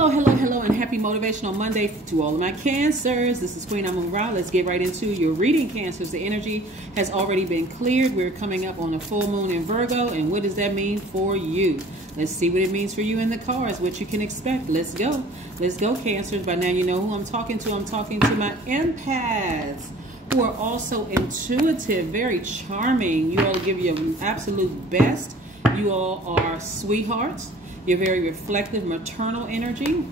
Hello, and happy Motivational Monday to all of my Cancers. This is Amun Ra. Let's get right into your reading, Cancers. The energy has already been cleared. We're coming up on a full moon in Virgo, and what does that mean for you? Let's see what it means for you in the cards, what you can expect. Let's go. Let's go, Cancers. By now you know who I'm talking to. I'm talking to my empaths, who are also intuitive, very charming. You all give your absolute best. You all are sweethearts. You're very reflective, maternal energy.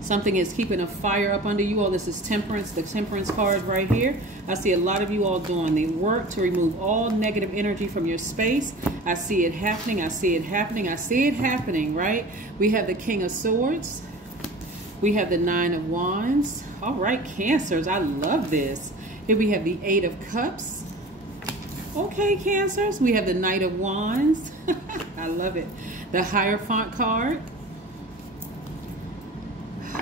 Something is keeping a fire up under you all. This is Temperance, the Temperance card right here. I see a lot of you all doing the work to remove all negative energy from your space. I see it happening. I see it happening. I see it happening, right? We have the King of Swords. We have the Nine of Wands. All right, Cancers, I love this. Here we have the Eight of Cups. Okay, Cancers, we have the Knight of Wands. I love it. The Hierophant card.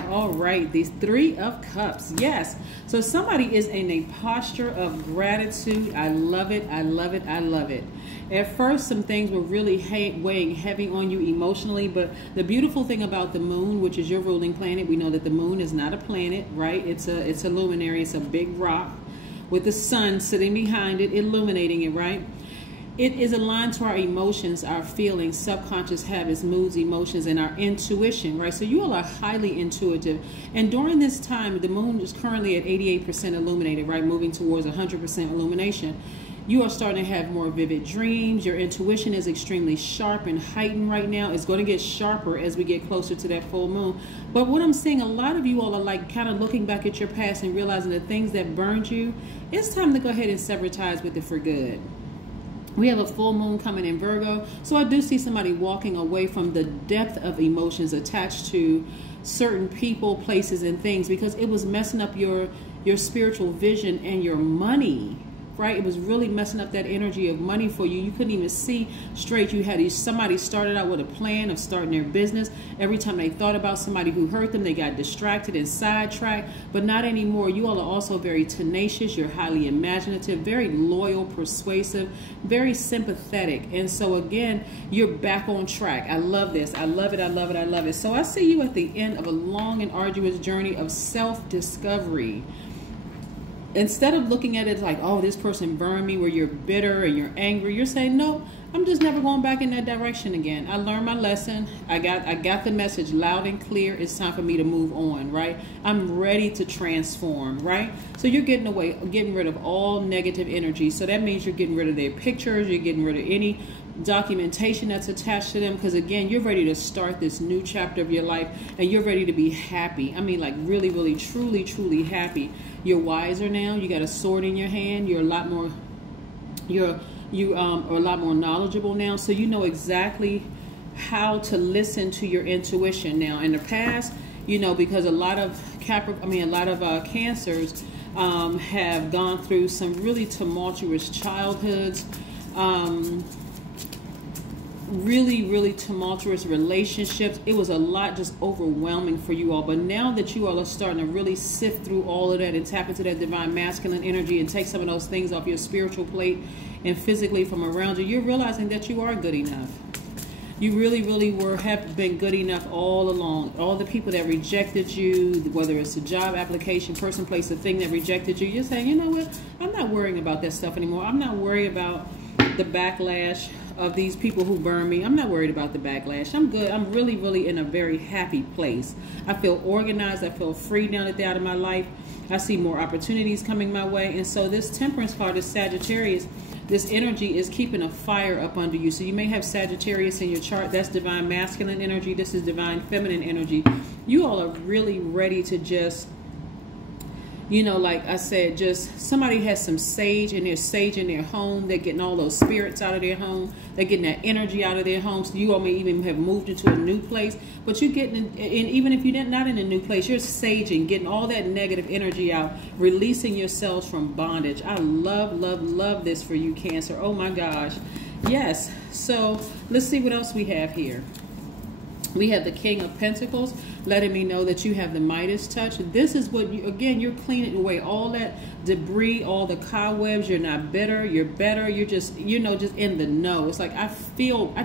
All right, these Three of Cups. Yes. So somebody is in a posture of gratitude. I love it. I love it. I love it. At first, some things were really weighing heavy on you emotionally, but the beautiful thing about the moon, which is your ruling planet, we know that the moon is not a planet, right? It's a luminary. It's a big rock with the sun sitting behind it, illuminating it, right? It is aligned to our emotions, our feelings, subconscious habits, moods, emotions, and our intuition, right? So you all are highly intuitive. And during this time, the moon is currently at 88% illuminated, right? Moving towards 100% illumination. You are starting to have more vivid dreams. Your intuition is extremely sharp and heightened right now. It's going to get sharper as we get closer to that full moon. But what I'm seeing, a lot of you all are like kind of looking back at your past and realizing the things that burned you. It's time to go ahead and sever ties with it for good. We have a full moon coming in Virgo. So I do see somebody walking away from the depth of emotions attached to certain people, places, and things, because it was messing up your spiritual vision and your money. Right? It was really messing up that energy of money for you. You couldn't even see straight. You had somebody started out with a plan of starting their business. Every time they thought about somebody who hurt them, they got distracted and sidetracked, but not anymore. You all are also very tenacious. You're highly imaginative, very loyal, persuasive, very sympathetic. And so again, you're back on track. I love this. I love it. I love it. I love it. So I see you at the end of a long and arduous journey of self-discovery. Instead of looking at it like, oh, this person burned me, where you're bitter and you're angry, you're saying, no, I'm just never going back in that direction again. I learned my lesson. I got the message loud and clear. It's time for me to move on, right? I'm ready to transform, right? So you're getting rid of all negative energy. So that means you're getting rid of their pictures. You're getting rid of any documentation that's attached to them, because again, you're ready to start this new chapter of your life, and you're ready to be happy. I mean, like really, really, truly, truly happy. You're wiser now. You got a sword in your hand. You're a lot more, you are a lot more knowledgeable now. So you know exactly how to listen to your intuition now. In the past, you know, because a lot of Cancers have gone through some really tumultuous childhoods. Really tumultuous relationships. It was a lot, just overwhelming for you all. But now that you all are starting to really sift through all of that and tap into that divine masculine energy and take some of those things off your spiritual plate and physically from around you, you're realizing that you are good enough. You really have been good enough all along. All the people that rejected you, whether it's a job application, person, place, a thing that rejected you, you're saying, you know what, I'm not worrying about that stuff anymore. I'm not worried about the backlash of these people who burn me. I'm not worried about the backlash. I'm good. I'm really in a very happy place. I feel organized. I feel free now that they're out of my life. I see more opportunities coming my way. And so this Temperance card, this Sagittarius, this energy is keeping a fire up under you. So you may have Sagittarius in your chart. That's divine masculine energy. This is divine feminine energy. You all are really ready to just, you know, like I said, just somebody has some sage in their home. They're getting all those spirits out of their home. They're getting that energy out of their home. So you all may even have moved into a new place. But you're getting, and even if you're not in a new place, you're saging, getting all that negative energy out, releasing yourselves from bondage. I love this for you, Cancer. Oh my gosh. Yes. So let's see what else we have here. We have the King of Pentacles letting me know that you have the Midas touch. This is what you, again, you're cleaning away all that debris, all the cobwebs. You're not bitter, you're better. You're just, you know, just in the know. It's like, I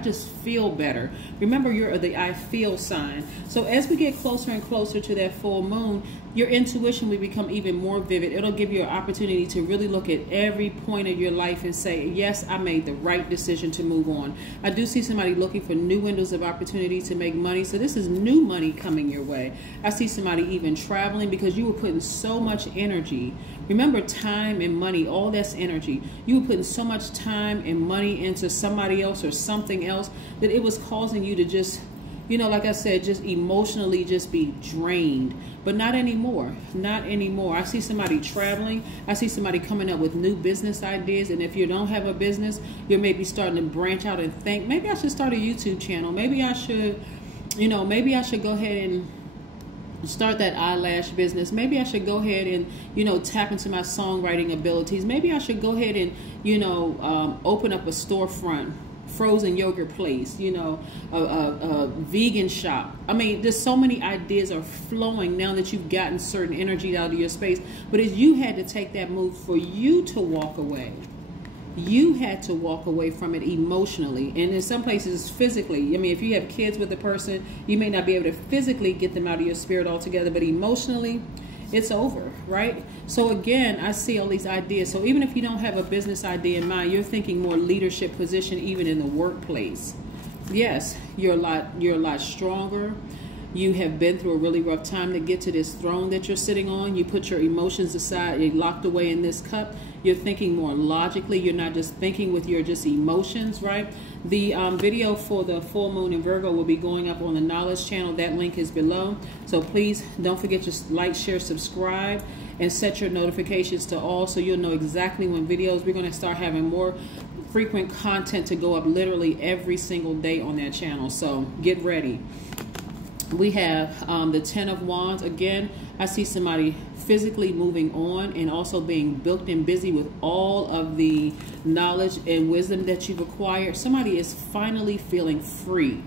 just feel better. Remember, you're the I feel sign. So as we get closer and closer to that full moon, your intuition will become even more vivid. It'll give you an opportunity to really look at every point of your life and say, yes, I made the right decision to move on. I do see somebody looking for new windows of opportunity to make money. So this is new money coming your way. I see somebody even traveling because you were putting so much energy. Remember, time and money, all that's energy. You were putting so much time and money into somebody else or something else that it was causing you to just, you know, like I said, just emotionally just be drained. But not anymore. Not anymore. I see somebody traveling. I see somebody coming up with new business ideas. And if you don't have a business, you're maybe starting to branch out and think, maybe I should start a YouTube channel. Maybe I should, you know, maybe I should go ahead and start that eyelash business. Maybe I should go ahead and, you know, tap into my songwriting abilities. Maybe I should go ahead and, you know, open up a storefront, frozen yogurt place, you know, a vegan shop. I mean, there's so many ideas are flowing now that you've gotten certain energy out of your space. But if you had to take that move for you to walk away, you had to walk away from it emotionally, and in some places physically. I mean, if you have kids with a person, you may not be able to physically get them out of your spirit altogether, but emotionally, it's over, right? So again, I see all these ideas. So even if you don't have a business idea in mind, you're thinking more leadership position, even in the workplace. Yes, you're a lot stronger. You have been through a really rough time to get to this throne that you're sitting on. You put your emotions aside. You're locked away in this cup. You're thinking more logically. You're not just thinking with your just emotions, right? The video for the full moon in Virgo will be going up on the Knowledge channel. That link is below. So please don't forget to like, share, subscribe, and set your notifications to all so you'll know exactly when videos. We're going to start having more frequent content to go up literally every single day on that channel. So get ready. We have the 10 of Wands. Again, I see somebody physically moving on and also being booked and busy with all of the knowledge and wisdom that you've acquired. Somebody is finally feeling free.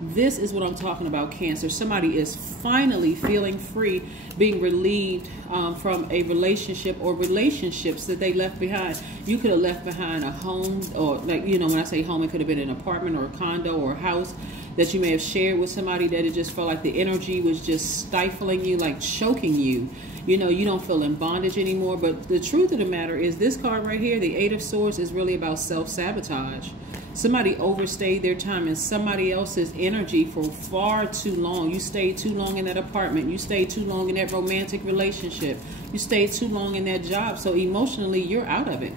This is what I'm talking about, Cancer. Somebody is finally feeling free, being relieved from a relationship or relationships that they left behind. You could have left behind a home, or, like, you know, when I say home, it could have been an apartment or a condo or a house that you may have shared with somebody that it just felt like the energy was just stifling you, like choking you. You know, you don't feel in bondage anymore. But the truth of the matter is, this card right here, the 8 of Swords, is really about self-sabotage. Somebody overstayed their time in somebody else's energy for far too long. You stayed too long in that apartment. You stayed too long in that romantic relationship. You stayed too long in that job. So emotionally, you're out of it.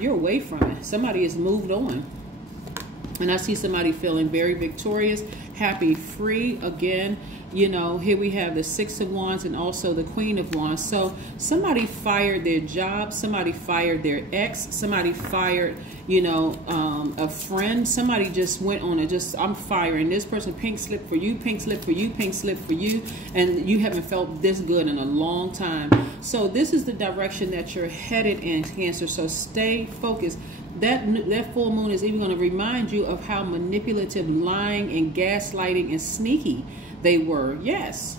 You're away from it. Somebody has moved on. And I see somebody feeling very victorious, happy, free. Again, you know, here we have the 6 of Wands and also the Queen of Wands. So somebody fired their job. Somebody fired their ex. Somebody fired, you know, a friend. Somebody just went on I'm firing this person. Pink slip for you, pink slip for you, pink slip for you. And you haven't felt this good in a long time. So this is the direction that you're headed in, Cancer. So stay focused. That full moon is even going to remind you of how manipulative, lying, and gaslighting and sneaky they were. Yes.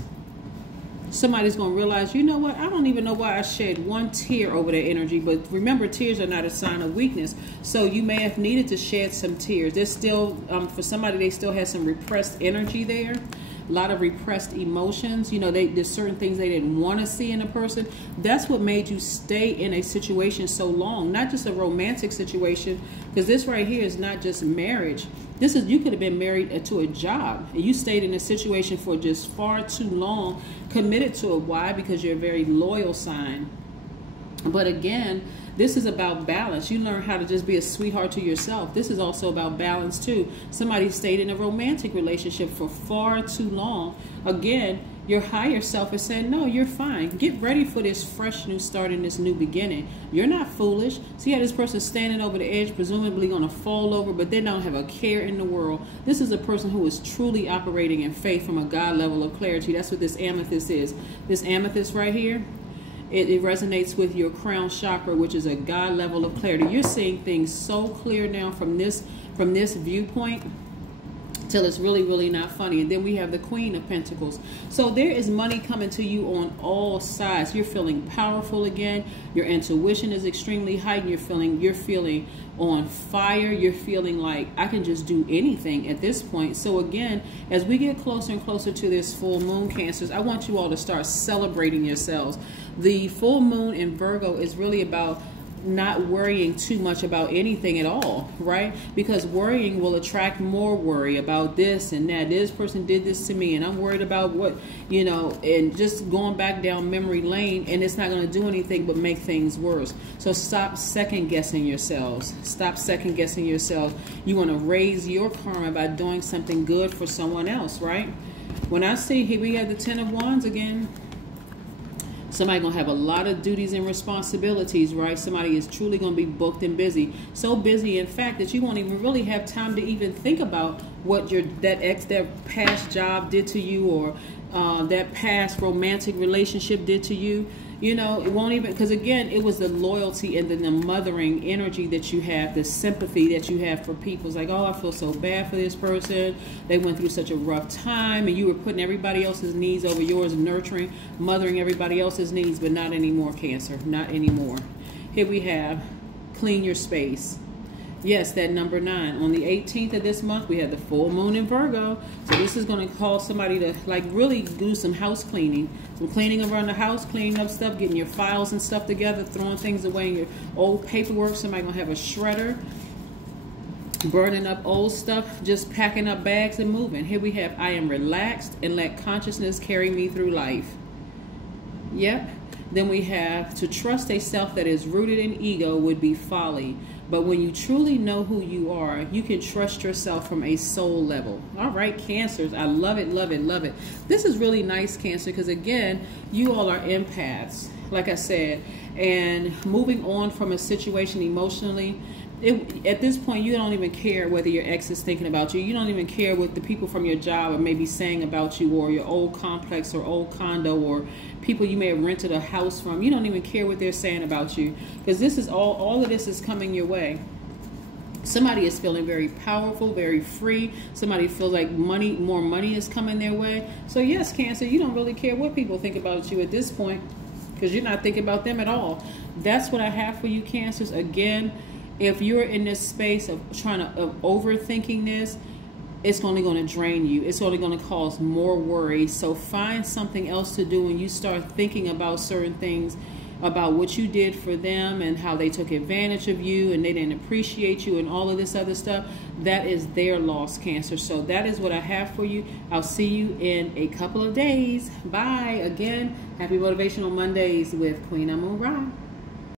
Somebody's going to realize, you know what? I don't even know why I shed one tear over their energy. But remember, tears are not a sign of weakness. So you may have needed to shed some tears. There's still, for somebody, they still have some repressed energy there. A lot of repressed emotions. You know, there's certain things they didn't want to see in a person. That's what made you stay in a situation so long. Not just a romantic situation, because this right here is not just marriage. This is, you could have been married to a job, and you stayed in a situation for just far too long, committed to it. Why? Because you're a very loyal sign. But again, this is about balance. You learn how to just be a sweetheart to yourself. This is also about balance too. Somebody stayed in a romantic relationship for far too long. Again, your higher self is saying, no, you're fine. Get ready for this fresh new start and this new beginning. You're not foolish. See how this person standing over the edge, presumably going to fall over, but they don't have a care in the world. This is a person who is truly operating in faith from a God level of clarity. That's what this amethyst is. This amethyst right here, it resonates with your crown chakra, which is a God level of clarity. You're seeing things so clear now from this viewpoint. till it's really, really not funny. And then we have the Queen of Pentacles. So there is money coming to you on all sides. You're feeling powerful again. Your intuition is extremely heightened. You're feeling on fire. You're feeling like I can just do anything at this point. So again, as we get closer and closer to this full moon, Cancers, I want you all to start celebrating yourselves. The full moon in Virgo is really about not worrying too much about anything at all, right? Because worrying will attract more worry about this and that. This person did this to me and I'm worried about what, you know, and just going back down memory lane, and it's not going to do anything but make things worse. So stop second guessing yourselves. Stop second guessing yourselves. You want to raise your karma by doing something good for someone else, right? When I see here we have the Ten of Wands again, somebody going to have a lot of duties and responsibilities, right? Somebody is truly going to be booked and busy. So busy, in fact, that you won't even really have time to even think about what that past job did to you, or that past romantic relationship did to you. You know, it won't even, because again, it was the loyalty and then the mothering energy that you have, the sympathy that you have for people. It's like, oh, I feel so bad for this person. They went through such a rough time, and you were putting everybody else's needs over yours, nurturing, mothering everybody else's needs, but not anymore, Cancer, not anymore. Here we have clean your space. Yes, that number 9. On the 18th of this month, we had the full moon in Virgo. So this is going to cause somebody to like really do some house cleaning. Some cleaning around the house, cleaning up stuff, getting your files and stuff together, throwing things away in your old paperwork. Somebody going to have a shredder, burning up old stuff, just packing up bags and moving. Here we have, I am relaxed and let consciousness carry me through life. Yep. Then we have, to trust a self that is rooted in ego would be folly. But when you truly know who you are, you can trust yourself from a soul level. All right, Cancers, I love it, love it, love it. This is really nice, Cancer, because again, you all are empaths, like I said, and moving on from a situation emotionally, at this point, you don't even care whether your ex is thinking about you. You don't even care what the people from your job are maybe saying about you, or your old complex or old condo, or people you may have rented a house from. You don't even care what they're saying about you, because this is all of this is coming your way. Somebody is feeling very powerful, very free. Somebody feels like more money is coming their way. So yes, Cancer, you don't really care what people think about you at this point, because you're not thinking about them at all. That's what I have for you, Cancers. Again, if you're in this space of overthinking this, it's only going to drain you. It's only going to cause more worry. So find something else to do when you start thinking about certain things, about what you did for them and how they took advantage of you and they didn't appreciate you and all of this other stuff. That is their loss, Cancer. So that is what I have for you. I'll see you in a couple of days. Bye. Again, happy Motivational Mondays with Queen Amun Ra.